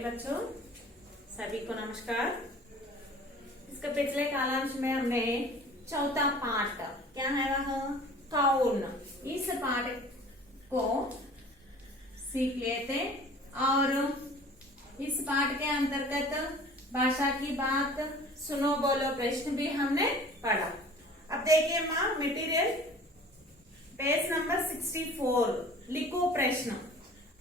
प्यारे बच्चों, सभी को नमस्कार। इसके पिछले कालांश में हमने चौथा पाठ क्या है वह काउन, इस पाठ को सीख लिए थे और इस पाठ के अंतर्गत भाषा की बात, सुनो बोलो प्रश्न भी हमने पढ़ा। अब देखिए माँ, मटेरियल पेज नंबर 64, लिखो प्रश्न।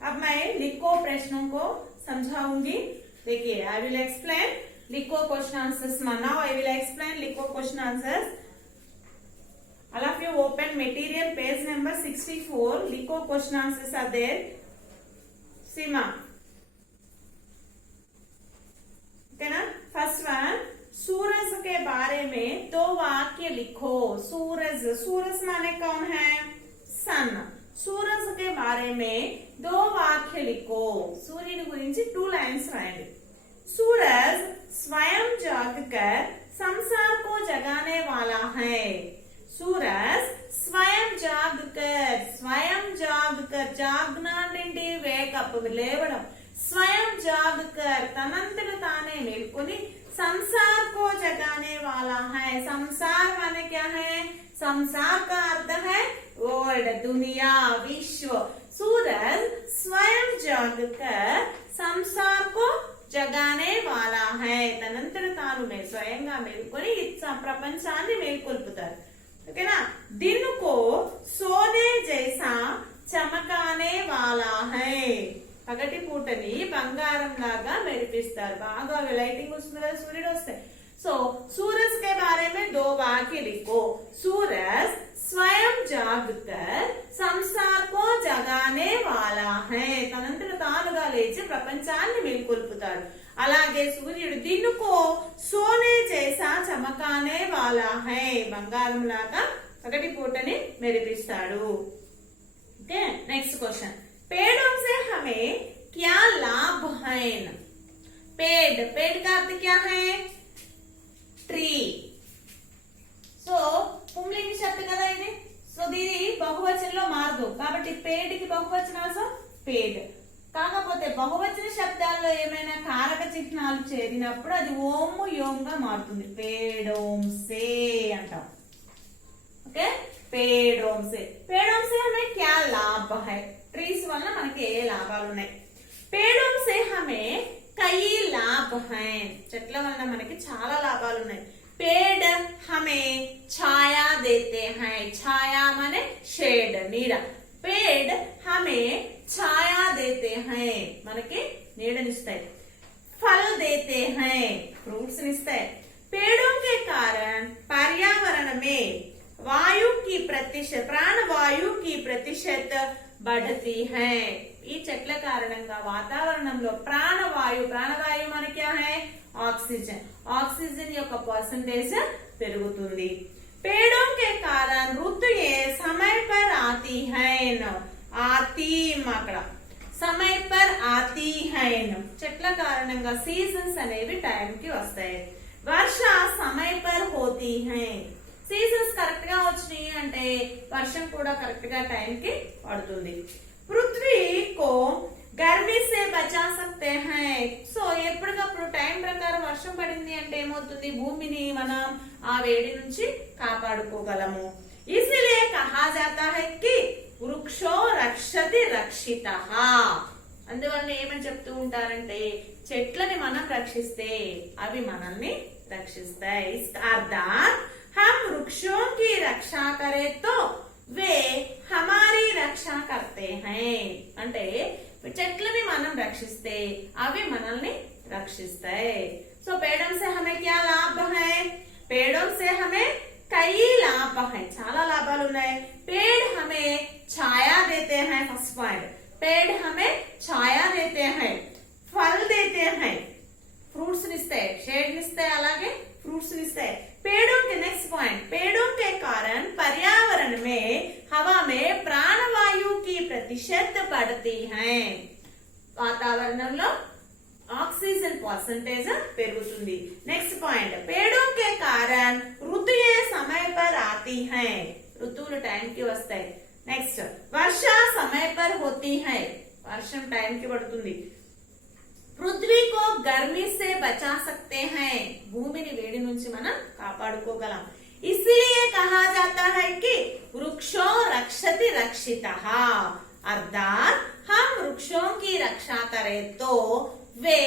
अब मैं लिखो प्रश्नों को समझाऊंगी। देखिए, आई विल एक्सप्लेन लिखो question answers. Now I will explain लिखो question answers. All of you open material page number 64. लिखो question answers are there. Seema, okay ना? फर्स्ट वन, सूरज के बारे में दो वाक्य लिखो। सूरज, सूरज माने कौन है? सन। सूरज के बारे में दो वाक्य लिखो। सूर्य गुరించి 2 लाइन्स राయండి। सूरज स्वयं जागकर संसार को जगाने वाला है। सूरज स्वयं जागकर, जागना అంటే వేకప్ లేవడం। स्वयं जागकर तనంతట తానే మేల్కొని संसार को जगाने वाला है। संसार माने क्या है? संसार का अर्थ है वर्ल्ड, दुनिया, विश्व। सूरज स्वयं जागकर संसार को जगाने वाला है। తనంతట తాను స్వయంగా మేల్కొని ప్రపంచాన్ని మేల్కొల్పుతారు, ఓకేనా? दिन को सोने जैसा चमकाने वाला है। పగటి పూటని బంగారం లాగా మెరిపిస్తారు। బాగా లైటింగ్ వస్తుంది కదా సూర్యుడు వస్తే। సో सूरज के बारे में दो वाक्य लिखो। सूरज स्वयं जागकर संसार को जगाने वाला है। తనంతట తానుగా లేచి ప్రపంచాన్ని మేల్కొల్పుతాడు। అలాగే సూర్యుడు दिन को सोने जैसा चमकाने वाला है, బంగారం లాగా పగటి పూటని మెరిపిస్తాడు। Okay, next question. पेड़ों से हमें क्या लाभ है? पेड़, पेड़ का अर्थ क्या है? ट्री। సో పుంలింగి శబ్ద కదా ఇది। సో దీని బహువచనంలో మారదు కాబట్టి పేడ్ కి బహువచనం సో పేడ్। కాకపోతే బహువచన శబ్దాల్లో ఏమైనా కారక చిహ్నాలు చేరినప్పుడు అది ఓము యోంగా మారుతుంది। పేడోం సే అంటాం, ఓకే? पेड़ों से, पेड़ों से हमें क्या लाभ है? ट्रीज వల్ల మనకి ఏ లాభాలు ఉన్నాయి? पेड़ों से हमें कई लाभ हैं। చెట్ల వల్ల మనకి చాలా లాభాలు ఉన్నాయి। पेड़ हमें छाया देते हैं। छाया माने शेड, నీడ। पेड़ हमें छाया देते हैं, మనకి నీడనిస్తాయి। फल देते हैं, फ्रूट्स निస్తాయి। पेड़ों के कारण पर्यावरण में वायु की प्रतिशत, प्राणवायु की प्रतिशत बढ़ती है। ఈ చెట్ల కారణంగా వాతావరణంలో ప్రాణవాయు, ప్రాణవాయు మన क्या है? ఆక్సిజన్, ఆక్సిజన్ యొక్క పర్సెంటేజ్ పెరుగుతుంది। पेड़ों के कारण ऋतुएं समय पर आती हैं। आती అక్కడ समय पर आती हैं, చెట్ల కారణంగా సీజన్స్ అనేవి టైం కి వస్తాయి। వర్ష समय पर होती है, సీజన్స్ కరెక్ట్ గా వచ్చినాయి అంటే వర్షం కూడా కరెక్ట్ గా టైం కి పడుతుంది। పృథ్వీ కో గర్మీ సే బచా సక్తే హై। సో ఎప్పటికప్పుడు టైం ప్రకారం వర్షం పడింది అంటే ఏమవుతుంది? భూమిని మనం ఆ వేడి నుంచి కాపాడుకోగలము। ఇసిలియే కహా జాతా హై కి వృక్షో రక్షతి రక్షితః। అందువల్ల ఏమని చెప్తూ ఉంటారంటే చెట్లని మనం రక్షిస్తే అవి మనల్ని రక్షిస్తాయి। ఇస్కా అర్థాత్ हम वृक्षों की रक्षा करें तो वे हमारी रक्षा करते हैं। అంటే చెట్లని మనం రక్షిస్తే అవి మనల్ని రక్షిస్తాయి। సో पेड़ों से हमें क्या लाभ है? पेड़ों से हमें कई लाभ है, చాలా లాభాలు ఉన్నాయి। पेड़ हमें छाया देते हैं, फर्स्ट पॉइंट। पेड़ हमें छाया देते हैं, फल देते हैं, फ्रूट्स निస్తాయి, షేడ్ నిస్తాయి, అలాగే फ्रूट्स निస్తాయి। पेड़ों के नेक्स्ट पॉइंट, पेड़ों के कारण पर्यावरण में हवा में प्राणवायु की प्रतिशत बढ़ती है। వాతావరణంలో ఆక్సిజన్ పర్సెంటేజ్ పెరుగుతుంది। నెక్స్ట్ పాయింట్, पेड़ों के कारण ऋतुएं समय पर आती हैं, ఋతువులు టైం కి వస్తాయి। నెక్స్ట్, वर्षा समय पर होती है, వర్షం టైం కి పడుతుంది। పృథ్వీ కో గర్మి సే బచా సక్తే హై, భూమిని వేడి నుంచి మనం కాపాడుకోగలం. ఇసిలియే కహా జాతా హై కి వృక్షో రక్షతి రక్షితః, అర్థాత్ हम वृक्षों की रक्षा करें तो वे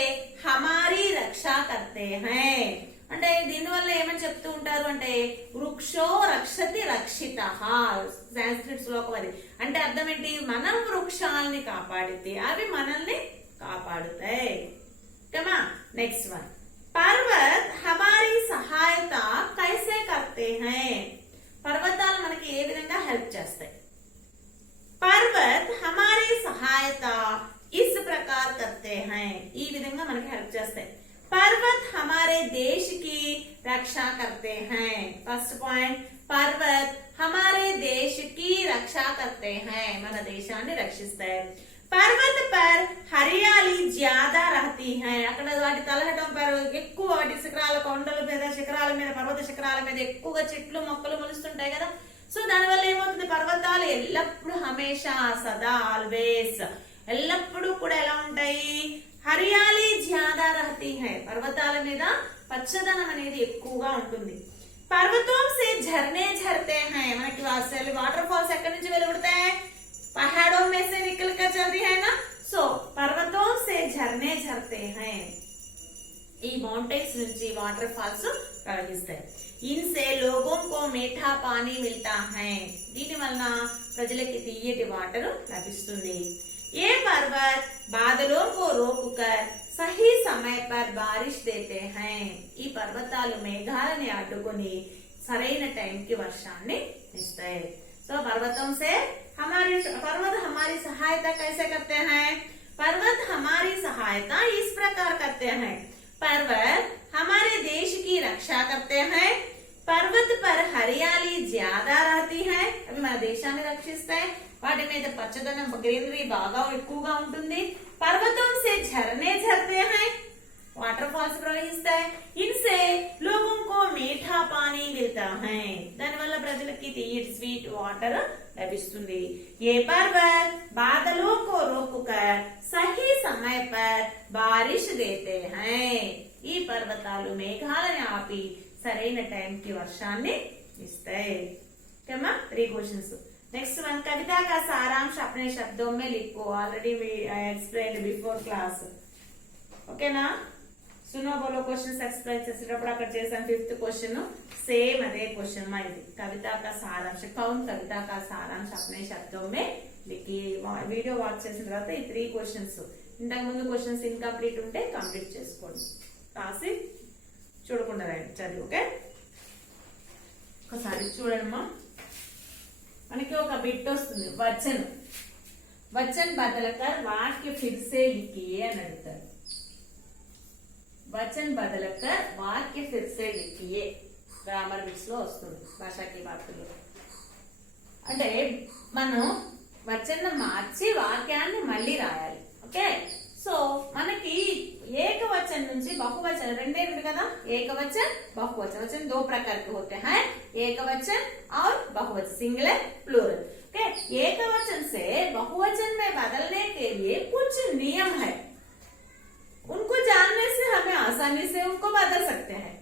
हमारी रक्षा करते हैं. అంటే దీనివల్ల ఏమని చెప్తూ ఉంటారు అంటే వృక్షో రక్షతి రక్షితః, సంస్కృత శ్లోకం అది. అంటే అర్థం ఏంటి, మనం వృక్షాలని కాపాడితే అవి మనల్ని కాపాడుతాయి. కమా నెక్స్ట్ వన్, పర్వత్ హమారీ సహాయత కైసే కర్తే హై, పర్వతాలు మనకి ఏ విధంగా హెల్ప్ చేస్తాయి. पर्वत हमारी सहायता इस प्रकार करते हैं, ఈ విధంగా మనకి హెల్ప్ చేస్తాయి. पर्वत हमारे देश की रक्षा करते हैं. फर्स्ट पॉइंट, पर्वत हमारे देश की रक्षा करते हैं, మన దేశాన్ని రక్షిస్తాయి. पर्वत पर हरियाली ज्यादा रहती है, అక్కడ వాటి తలహటం ఎక్కువ, వాటి శిఖరాల కొండల మీద శిఖరాల మీద పర్వత శిఖరాల మీద ఎక్కువగా చెట్లు మొక్కలు మొలుస్తుంటాయి కదా. సో దానివల్ల ఏమవుతుంది, పర్వతాలు ఎల్లప్పుడూ హమేషా సదా ఆల్వేస్ ఎల్లప్పుడూ కూడా ఎలా ఉంటాయి, హరియాలి జ్యాదా రహతీ హై, పర్వతాల మీద పచ్చదనం అనేది ఎక్కువగా ఉంటుంది. పర్వతం సే ఝర్నే ఝర్తే హై, మనకి వాటర్ ఫాల్స్ ఎక్కడి నుంచి వెలువడతాయి, పహాడోं में से निकल कर चलती है ना. సో పర్వతం సే ఝర్నే ఝర్తే హై, ఈ మౌంటైన్స్ నుంచి వాటర్ ఫాల్స్ ప్రవహిస్తాయి. इनसे लोगों को मीठा पानी मिलता है, దీని వలన ప్రజలకి తీయటి వాటర్ లభిస్తుంది. ये पर्वत बादलों को रोककर सही समय पर बारिश देते हैं, ఈ పర్వతాలు మేఘాలని అడ్డుకొని సరైన టైంకి వర్షాన్ని ఇస్తాయి. సో पर्वतों से पर्वत हमारी सहायता कैसे करते हैं, पर्वत हमारी सहायता इस प्रकार करते हैं. पर्वत हमारे देश की रक्षा करते हैं, पर्वत पर हरियाली ज्यादा रहती है, అవి మన దేశాన్ని రక్షిస్తాయి, వాటి మీద పచ్చదనం గ్రీనరీ బాగా ఎక్కువగా ఉంటుంది. पर्वतों से झरने झरते हैं, వాటర్ ఫాల్స్ ప్రవహిస్తాయి. इनसे लोगों को मीठा पानी मिलता है, దానివల్ల ప్రజలకి తీయటి స్వీట్ వాటర్ లభిస్తుంది. ये पर्वत बादलों को रोककर सही समय पर बारिश देते हैं, ఈ పర్వతాలు మేఘాలను ఆపి సరైన టైం కి వర్షాన్ని ఇస్తాయి. ఓకేమా, 3 క్వశ్చన్స్. नेक्स्ट वन, कविता का सारांश अपने शब्दों में लिखो. Already we explained before class. Okay ना, सुनो बोलो क्वेश्चन एक्सप्लेन చేసేటప్పుడు అక్కడ చేసాను 5th क्वेश्चन, సేమ్ అదే क्वेश्चन మా ఇది. कविता का सारांश कौन, कविता का सारांश अपने शब्दों में लिखी. వీడియో వాచ్ చేసిన తర్వాత ఈ 3 క్వశ్చన్స్, ఇంతకు ముందు క్వశ్చన్స్ ఇన్కంప్లీట్ ఉంటే కంప్లీట్ చేసుకోండి, రాసి చూడకుండా రాయండి, చదివి. ఓకే, ఒకసారి చూడండి. మనకి ఒక బిట్ వస్తుంది, వచన్ వచన్ బదలకర్ వాక్య ఫిర్ సే లిఖియే అని అడుగుతారు. వచన్ బదలకర్ వాక్య ఫిర్ సే లిఖియే గ్రామర్ బిట్స్ లో వస్తుంది, భాషాకి వార్తలు. అంటే మనం వచనం మార్చి వాక్యాన్ని మళ్ళీ రాయాలి. ఓకే, సో మనకి ఏకవచन నుంచి బహువచन రెండే ఉంది కదా, ఏకవచन बहुवचन. वचन 2 प्रकार के होते हैं, एकवचन और बहुवचन, सिंगुलर प्लूरल. ओके, एकवचन से बहुवचन में बदलने के लिए कुछ नियम है, उनको जानने से हमें आसानी से उनको बदल सकते हैं.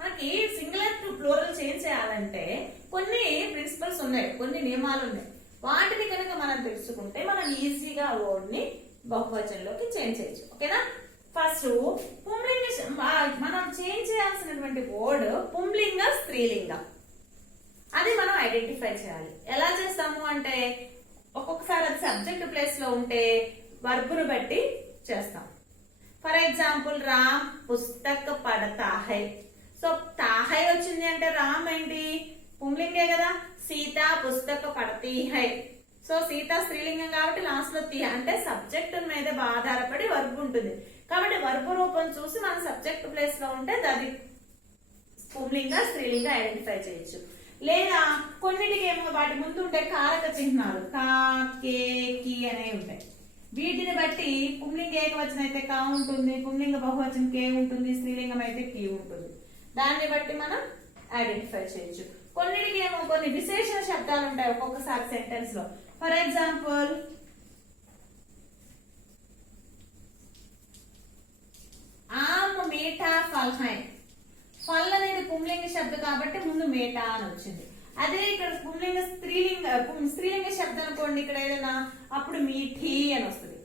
మనకి సింగులర్ టు ప్లూరల్ చేంజ్ చేయాలంటే కొన్ని ప్రిన్సిపల్స్ ఉన్నాయి, కొన్ని నియమాలు ఉన్నాయి. వాటిని కనుక మనం తెలుసుకుంటే మనం ఈజీగా వర్డ్ ని బహువచనంలోకి చేంజ్ చేయొచ్చు. ఓకేనా, ఫస్ట్ పుంలింగ, మనం చేంజ్ చేయాల్సినటువంటి వర్డ్ పుంలింగ స్త్రీలింగ, అది మనం ఐడెంటిఫై చేయాలి. ఎలా చేస్తాము అంటే ఒక్కొక్కసారి అది సబ్జెక్ట్ ప్లేస్ లో ఉంటే వర్బును బట్టి చేస్తాం. ఫర్ ఎగ్జాంపుల్, రామ్ పుస్తక్ పడతా హై. సో తాహై వచ్చింది అంటే రామ్ ఏంటి, పుంలింగే కదా. సీత పుస్తక్ పడతీ హై, సో సీత స్త్రీలింగం కాబట్టి లాస్ట్ లో తీ అంటే సబ్జెక్ట్ మీద ఆధారపడి వర్బ్ ఉంటుంది. కాబట్టి వర్బ్ రూపం చూసి మనం సబ్జెక్ట్ ప్లేస్ లో ఉంటే అది పుంలింగ స్త్రీలింగ ఐడెంటిఫై చేయొచ్చు. లేదా కొన్నిటికి ఏమో వాటి ముందు ఉంటే కారక చిహ్నాలు, కా, కే, కి అనేవి ఉంటాయి. వీటిని బట్టి పుంలింగ ఏకవచనం అయితే కా ఉంటుంది, పుంలింగ బహువచనం కే ఉంటుంది, స్త్రీలింగం అయితే కి ఉంటుంది. దాన్ని బట్టి మనం ఐడెంటిఫై చేయొచ్చు. కొన్నిటికి ఏమో కొన్ని విశేష శబ్దాలు ఉంటాయి ఒక్కొక్కసారి సెంటెన్స్ లో. ఫర్ ఎగ్జాంపుల్, ఫల్ హై. ఫల్ అనేది పుంలింగ శబ్దం కాబట్టి ముందు మేటా అని వచ్చింది. అదే ఇక్కడ పుంలింగ స్త్రీలింగ శబ్దం అనుకోండి, ఇక్కడ ఏదైనా అప్పుడు మీఠీ అని వస్తుంది.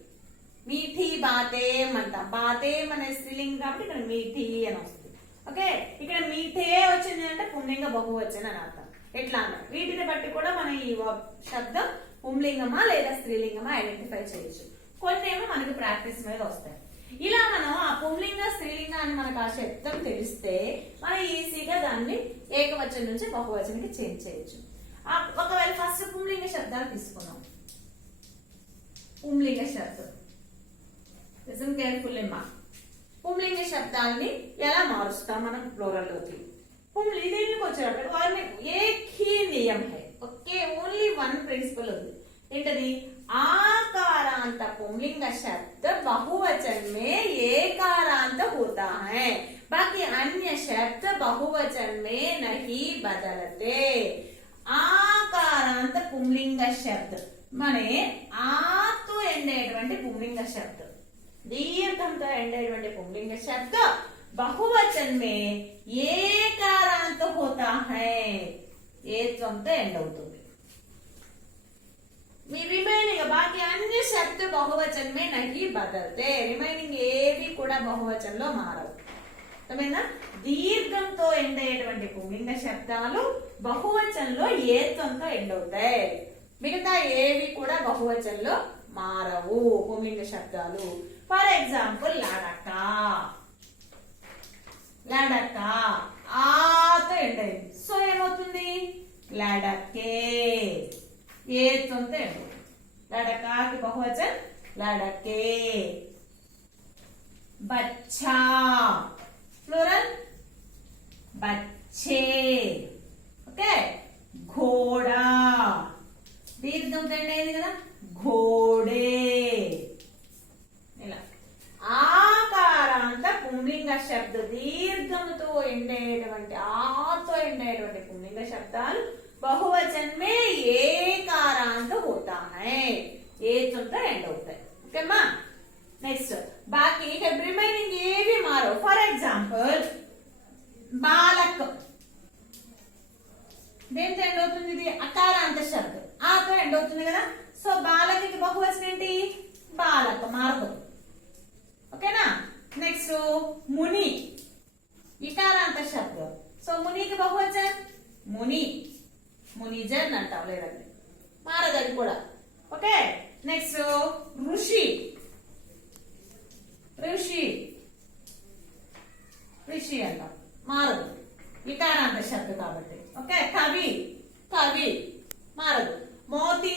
మీఠీ బాతేం అంట. బాతేం అనే స్త్రీలింగం కాబట్టి ఇక్కడ మీఠీ అని వస్తుంది. ఓకే, ఇక్కడ మీఠే వచ్చింది అంటే పుంలింగ బహువచనం అని అర్థం. ఎట్లా అన్నారు, వీటిని బట్టి కూడా మనం ఈ శబ్దం పుంలింగమా లేదా స్త్రీలింగమా ఐడెంటిఫై చేయొచ్చు. కొన్ని ఏమో మనకి ప్రాక్టీస్ మీద వస్తాయి. ఇలా మనం ఆ పుంలింగ స్త్రీలింగ అని మనకు ఆ శబ్దం తెలిస్తే మనం ఈజీగా దాన్ని ఏకవచనం నుంచి బహువచనానికి చేంజ్ చేయొచ్చు. ఒకవేళ ఫస్ట్ పుంలింగ శబ్దాలు తీసుకున్నాం. పుంలింగ శబ్దం లిసన్ కేర్ఫుల్లీ మా. పుంలింగ శబ్దాన్ని ఎలా మారుస్తాం మనం ప్లూరల్లోకి? దీనికి వచ్చేటప్పుడు ఏక్ హీ నియम है. ఓకే, ఓన్లీ వన్ ప్రిన్సిపల్ ఉంది. ఏంటది? आकारांत पुंलिंग शब्द बहुवचन में एकारांत होता है, बाकी अन्य शब्द बहुवचन में नहीं बदलते. आकारांत पुंलिंग शब्द मने आतो ఎండేటువంటి పుంలింగ శబ్దం, దీర్ఘంతో ఎండేటువంటి పుంలింగ శబ్ద बहुवचन में एकारांत होता है, ఏత్వంతో ఎండ్ అవుతుంది. रिमेनिंग बाकी अन्य शब्द बहुवचन में नहीं बदलते. रिमेनिंग ఏవి కూడా బహువచనంలో మారవు. అర్థమైందా? దీర్ఘంతో ఎండ్ అయ్యేటువంటి పుంలింగ శబ్దాలు బహువచనంలో ఏత్వంతో ఎండ్ అవుతాయి. మిగతా ఏవి కూడా బహువచనంలో మారవు పుంలింగ శబ్దాలు. ఫర్ ఎగ్జాంపుల్ లడక. లడక ఆతో ఎండ్ అయింది, సో ఏమవుతుంది? లడకే. ఏత్వంతో ఎండ్. లడకాకి బహువచన్ లడకే. బచ్చా ప్లూరల్ బచ్చే. ఓకే, ఘోడా దీర్ఘంతో ఎండ్ అయింది కదా, ఘోడే. ఇలా ఆకారాంత పుంలింగ శబ్ద దీర్ఘంతో ఎండేటువంటి ఆతో ఎండేటువంటి పుంలింగ శబ్దాలు बहुवचन में एकारांत होता है, ఏత్వంతో ఎండ్ అవుతాయి. ఓకేమా? నెక్స్ట్ బాకీ రిమైనింగ్ ఏవి మారవు. ఫర్ ఎగ్జాంపుల్ బాలక్ దేంతో ఎండ్ అవుతుంది? ఇది అకారాంత శబ్దం, ఆతో ఎండ్ అవుతుంది కదా, సో బాలకి బహువచనం ఏంటి? బాలక, మారదు. ఓకేనా? నెక్స్ట్ ముని ఇకారాంత శబ్దం, సో మునికి బహువచనం ముని, మునిజన్ అంటాం, లేదండి మారదు అది కూడా. ఓకే, నెక్స్ట్ ఋషి. ఋషి ఋషి అంటాం, మారదు, ఇకారాంత శబ్దం కాబట్టి. ఓకే, కవి కవి మారదు. మోతి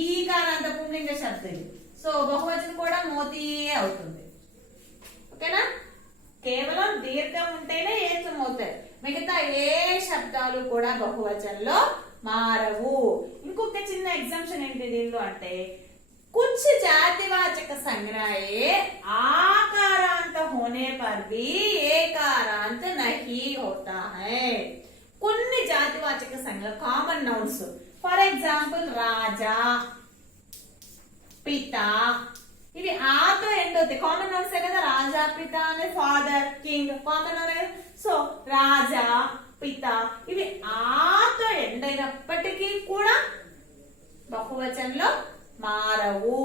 ఈకారాంత పుంలింగ శబ్దం, సో బహువచనం కూడా మోతి అవుతుంది. ఓకేనా? కేవలం దీర్ఘం ఉంటేనే ఏత్వం అవుతాయి, మిగతా ఏ శబ్దాలు కూడా బహువచనంలో మారవు. ఇంకొక చిన్న ఎగ్జాంప్షన్ ఏంటి దీనిలో అంటే, कुछ जातिवाचक संज्ञाएं आकारांत होने पर भी एकारांत नहीं होता है. కొన్ని జాతివాచక సంజ్ఞలు కామన్ నౌన్స్, ఫర్ ఎగ్జాంపుల్ రాజా, పిత, ఇవి ఆతో ఎండ్ అవుతాయి. కామన్ నౌన్స్ కదా, రాజా పిత అనే father king common noun. So రాజా పిత ఇవి ఆతో ఎండ్ అయినప్పటికీ కూడా బహువచనంలో మారవు.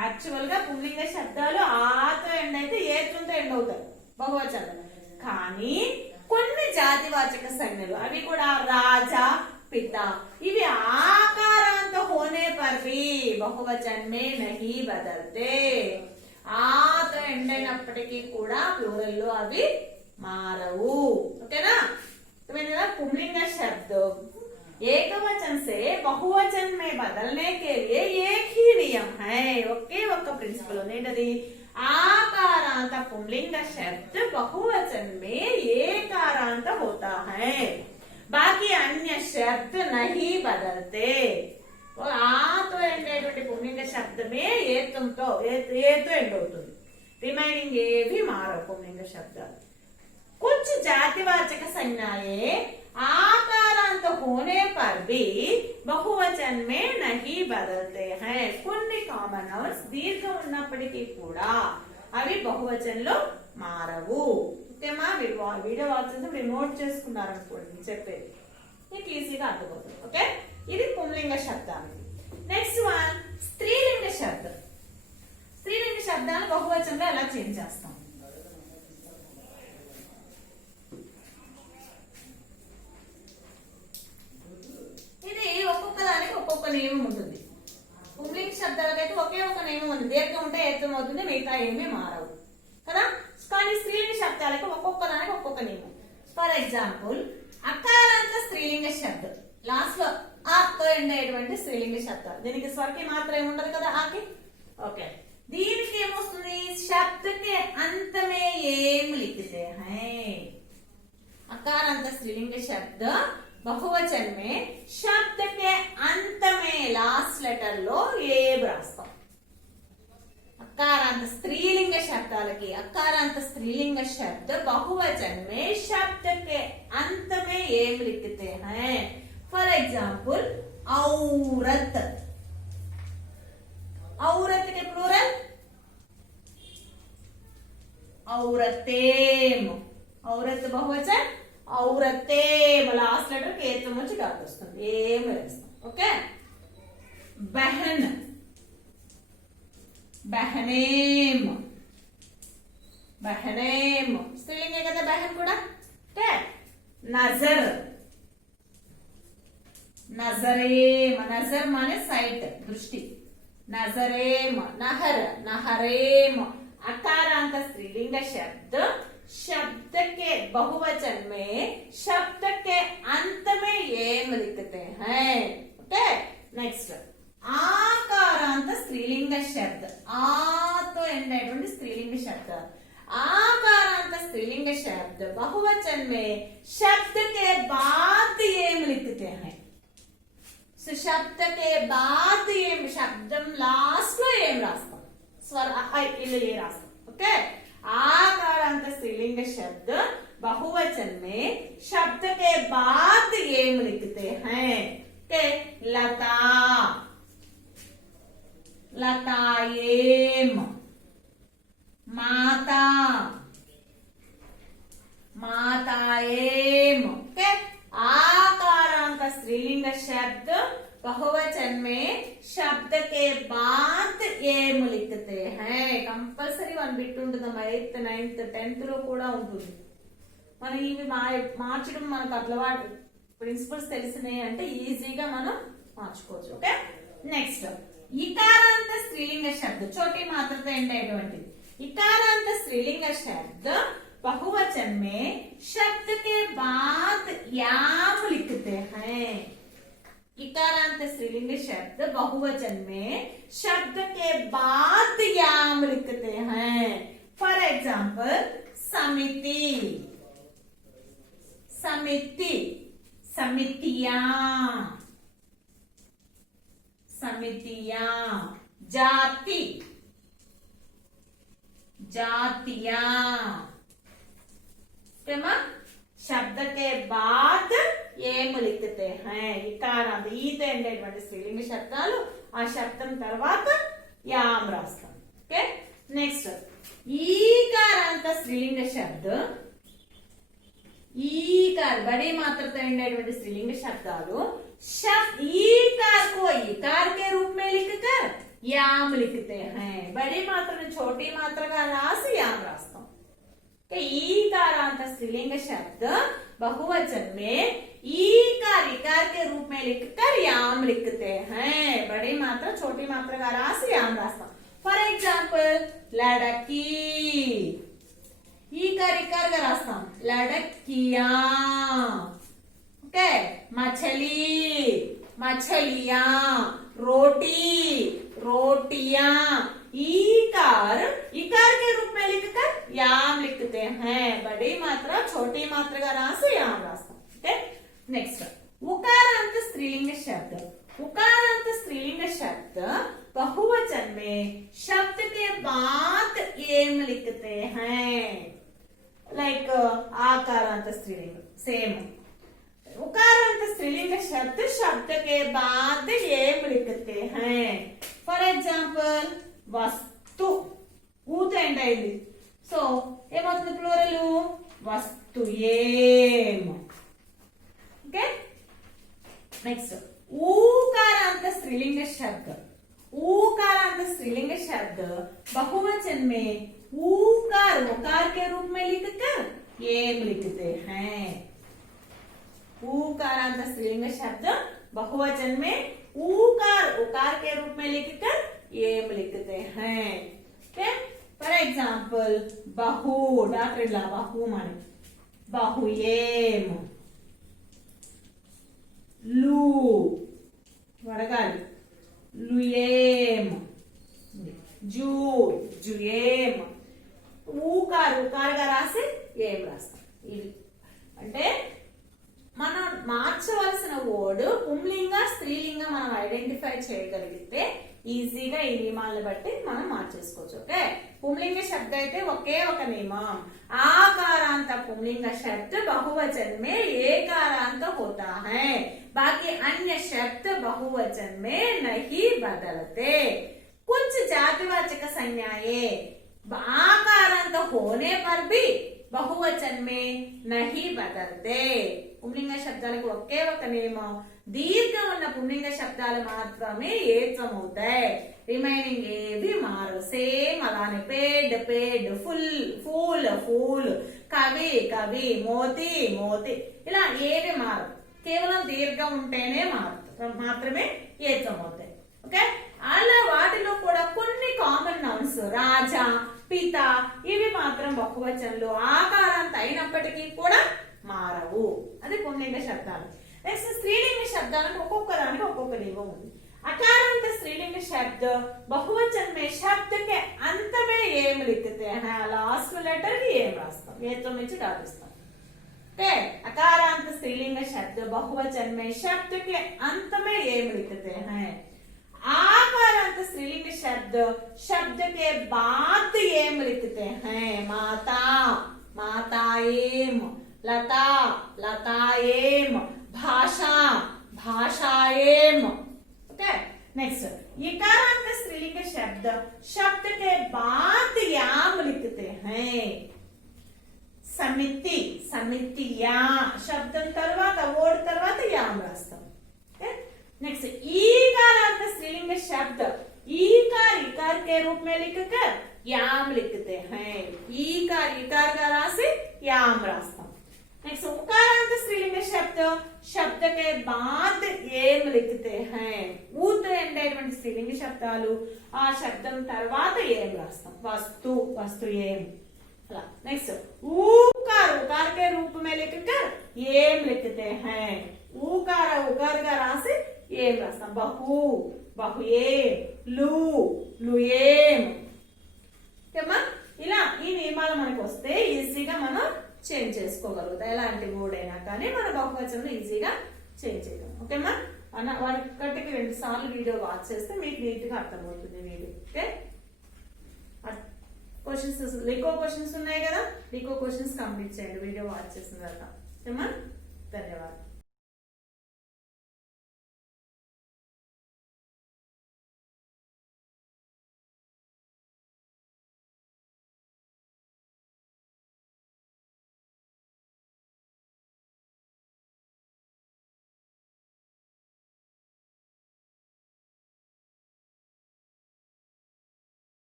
యాక్చువల్ గా పుల్లింగ శబ్దాలు ఆతో ఎండ్ అయితే ఏత్వంతో ఎండ్ అవుతాయి బహువచనం. కానీ కొన్ని జాతివాచక సంజ్ఞలు అవి కూడా రాజా పిత ఇవి ఆకారాంత హోనే పర్ भी बहुवचन में नहीं बदलते. ఆతో ఎండ్ అయినప్పటికీ కూడా ప్లూరల్ లో అవి మారవు. ఓకేనా? पुल्लिंग शब्द एकवचन से बहुवचन में बदलने के लिए एक ही नियम है. ओके, प्रिंसिपल आकारांत पुल्लिंग शब्द बहुवचन में एकारांत होता है, बाकी अन्य शब्द नहीं बदलते. आतो ఎండేటువంటి పుల్లింగ శబ్దమే ఏతంతో ఏతో ఎండ్ అవుతుంది. రిమైనింగ్ ఏవి మారవు పుల్లింగ శబ్దాలు. कुछ जातिवाचक संज्ञाएं आकारांत होने पर भी बहुवचन में नहीं बदलते हैं. కొన్ని కామన్ నౌన్స్ దీర్ఘం ఉన్నప్పటికీ కూడా అవి బహువచనంలో మారవు. ఓకేమా? మీరు వీడియో వాచ్ చేసి నోట్ చేసుకున్నారనుకోండి చెప్పేది మీకు ఈజీగా అర్థమవుతుంది. ఓకే, ఇది పుంలింగ శబ్దాలు. నెక్స్ట్ వన్ స్త్రీలింగ శబ్దం. స్త్రీలింగ శబ్దాలు బహువచనంలో ఎలా చేంజ్ చేస్తాం? ఇది ఒక్కొక్క దానికి ఒక్కొక్క నియమం ఉంటుంది. పుంలింగ శబ్దాలకైతే ఒకే ఒక నియమం ఉంది, దీర్ఘం ఉంటే ఏత్వం అవుతుంది, మిగతా ఏమీ మారవు కదా. కానీ స్త్రీలింగ శబ్దాలకి ఒక్కొక్క దానికి ఒక్కొక్క నియమం. ఫర్ ఎగ్జాంపుల్ అకారాంత స్త్రీలింగ శబ్దం, లాస్ట్ లో ఆతో ఎండ్ అయ్యేటువంటి స్త్రీలింగ శబ్దాలు. దీనికి స్వర్కి మాత్రం ఏముండదు కదా ఆకి. ఓకే, దీనికి ఏమొస్తుంది? శబ్దకే అంతమే ఏం లిఖితే హై. अकारांत स्त्रीलिंग शब्द बहुवचन में शब्द के अंत में लास्ट लेटर लो ए रास्ता. अकारांत स्त्रीलिंग शब्दालकी अकारांत स्त्रीलिंग शब्द बहुवचन में शब्द के अंत में एम लिखते हैं. फॉर एग्जाम्पल औरत. औरत के प्लूरल औरतेम. औरत बहुवचन औरतेम. लास्ट लेटर के ఏత్వం వచ్చి డాట్ వస్తుంది, ఏం వేస్తాం. ఓకే, बहन बहनेम. बहनेम స్త్రీలింగే కదా బహన్ కూడా. ఓకే, नजर नजरेम. नजर माने साइट दृष्टि. नजरेम. नहर नहरेम. अकारांत स्त्रीलिंग शब्द शब्द के बहुवचन में शब्द के अंत में एम लिखते हैं. ओके, नेक्स्ट आकारांत स्त्रीलिंग शब्द. आ तो एंड अయ్యేటువంటి स्त्रीलिंग शब्द. आकारांत स्त्रीलिंग शब्द बहुवचन में शब्द के बाद एम लिखते हैं. शब्द के बाद एम शब्दం लास्ट లో ఏం రాస్తాం? స్వర ఇలా ఏ రాస్తాం. ఓకే, आकारांत स्त्रीलिंग शब्द बहुवचन में शब्द के बाद एम लिखते हैं. के लता लताएम. माता माताएम. के आकारांत स्त्रीलिंग शब्द बहुवचन में शब्द के बाद एम लिखते हैं. कंपल्सरी वन बिट ఉంటుందమ్మా. 8th 9th 10th లో కూడా ఉంటుంది. మనం ఇవి మార్చడం మనకు అలవాటు, ప్రిన్సిపల్స్ తెలిసినాయి అంటే ఈజీగా మనం మార్చుకోవచ్చు. ఓకే, నెక్స్ట్ ఇకారాంత స్త్రీలింగ శబ్ద छोटी మాత్రతో ఎండ్ అయ్యేటువంటిది. इकारांत स्त्रीलिंग शब्द बहुवचन में शब्द के बाद याम लिखते हैं. इकारांत स्त्रीलिंग शब्द बहुवचन में शब्द के बाद याम लिखते हैं. फॉर एग्जाम्पल समिति समिति. समितियां समितियां. जाति जातियां. शब्द के बाद ఏం लिखते हैं. ఇకారాంత ఈతో ఎండ్ అయ్యేటువంటి స్త్రీలింగ శబ్దాలు ఆ శబ్దం తర్వాత యాం రాస్తాం. ఓకే, నెక్స్ట్ ఈకారాంత స్త్రీలింగ శబ్ద. ఈकार बड़ी मात्रతో ఎండ్ అయ్యేటువంటి స్త్రీలింగ శబ్దాలు ईकार को इकार के रूप में लिखकर याम लिखते हैं. बड़ी मात्रा में छोटी मात्रा का राशि याम रास्ता. ईकारांत स्त्रीलिंग शब्द बहुवचन में ईकार इकार के रूप में लिखकर याम लिखते हैं. बड़ी मात्रा छोटी मात्रा का राशि याम रास्ता. फॉर एग्जाम्पल लड़की. ईकार इकार का रास्ता लड़कियां. ओके, मछली मछलियां. रोटी रोटियां. इकार इकार के रूप में लिखकर याम लिखते हैं. बड़ी मात्रा छोटी मात्रा का राशि याम रास्ता. ओके, नेक्स्ट उकारांत स्त्रीलिंग शब्द. उकारांत स्त्रीलिंग शब्द बहुवचन में शब्द के बाद एम लिखते हैं. लाइक आकारांत स्त्रीलिंग सेम. उकारांत स्त्रीलिंग शब्द शब्द के बाद एम लिखते हैं. फॉर एग्जाम्पल वस्तु ऊत एंड अయింది. సో ఏమవుతుంది? ప్లూరల్ वस्तु एम। ओके, नेक्स्ट ऊकारांत स्त्रीलिंग शब्द, ऊकारांत स्त्रीलिंग शब्द बहुवचन में ऊकार उकार के रूप में लिखकर एम लिखते हैं। ऊकारांत स्त्रीलिंग शब्द बहुवचन में ऊकार उकार के रूप में लिखकर एम लिखते हैं। ओके, फॉर एग्जांपल बहु डॉक्टर बहु माने बहु एम, लू వడగాలి లుయేం, జూ జుయేం, ఊకారుగా రాసి ఏం రాస్తాం. ఇది అంటే మనం మార్చవలసిన వర్డ్ పుంలింగ స్త్రీలింగ మనం ఐడెంటిఫై చేయగలిగితే ఈజీగా ఈ నియమాలను బట్టి మనం మార్చేసుకోవచ్చు. ఓకే, पुंलिंग शब्द అయితే ఒకే ఒక నియమం, आकारांत पुंलिंग शब्द बहुवचन में एकारांत होता है, बाकी अन्य शब्द बहुवचन में नहीं बदलते। कुछ जातिवाचक संज्ञाएं आकारांत होने पर भी बहुवचन में नहीं बदलते। पुंलिंग शब्दाలకు ఒకే ఒక నియమం, దీర్ఘం ఉన్న పుంలింగ శబ్దాలు మాత్రమే ఏకమవుతాయి, రిమైనింగ్ ఏవి మారవు. సేమ్ అలానే పేడ్ పేడ్, ఫుల్ ఫూల్ ఫూల్, కవి కవి, మోతి మోతి, ఇలా ఏవి మారవు. కేవలం దీర్ఘం ఉంటేనే మాత్రమే ఏకమవుతాయి. ఓకే, అలా వాటిలో కూడా కొన్ని కామన్ నౌన్స్ రాజా పిత ఇవి మాత్రం బహువచనంలో ఆకారాంత అయినప్పటికీ కూడా మారవు. అది పుంలింగ శబ్దాలు. నెక్స్ట్ స్త్రీలింగ శబ్దాలకు ఒక్కొక్క దానికి ఒక్కొక్క నియమం ఉంది. अकारांत स्त्रीलिंग शब्द बहुवचन में शब्द के अंत में एम लिखते हैं, लास्ट लेटर ही एम रास्ता, ये तो नीचे डालता है। अकारांत स्त्रीलिंग शब्द बहुवचन में शब्द के अंत में एम लिखते हैं। आकारांत स्त्रीलिंग शब्द शब्द के बाद एम लिखते हैं, माता माता एम, लता लता एम, भाषा भाषा एम। नेक्स्ट इकारांत स्त्रीलिंग शब्द शब्द के बाद याम लिखते हैं, समिति समिति या शब्द तरवाता वर्ड तरवाता याम रास्ता। नेक्स्ट ईकारांत स्त्रीलिंग शब्द ईकार इकार के रूप में लिखकर याम लिखते हैं, ईकार इकार का राशि याम रास्ता। नेक्स्ट उकारांत स्त्रीलिंग शब्द शब्द के बाद एम लिखते हैं, ऊत ఎండేటువంటి స్త్రీలింగ శబ్దాలు ఆ శబ్దం తర్వాత ఏం రాస్తాం, वस्तु वस्तु एम अला। नेक्स्ट ऊकार उकार के रूप में लिखकर एम लिखते हैं, ऊकार उकार का राशि एम रास्ताం, बहु बहु एम, लू लू एम। ఓకేమా, ఇలా ఈ నియమాలు మనకు వస్తే ఈజీగా మనం చేంజ్ చేసుకోగలుగుతాం. ఎలాంటి వర్డ్ అయినా కానీ మన బహువచనం ఈజీగా చేంజ్ చేయగలం. ఓకేమా, ఒకటికి 2 సార్లు వీడియో వాచ్ చేస్తే మీకు నీట్ గా అర్థమవుతుంది వీడియో. ఓకే, క్వశ్చన్స్ లీకో క్వశ్చన్స్ ఉన్నాయి కదా, లీకో క్వశ్చన్స్ కంప్లీట్ చేయండి వీడియో వాచ్ చేసిన తర్వాత. ఓకేమా, ధన్యవాదాలు.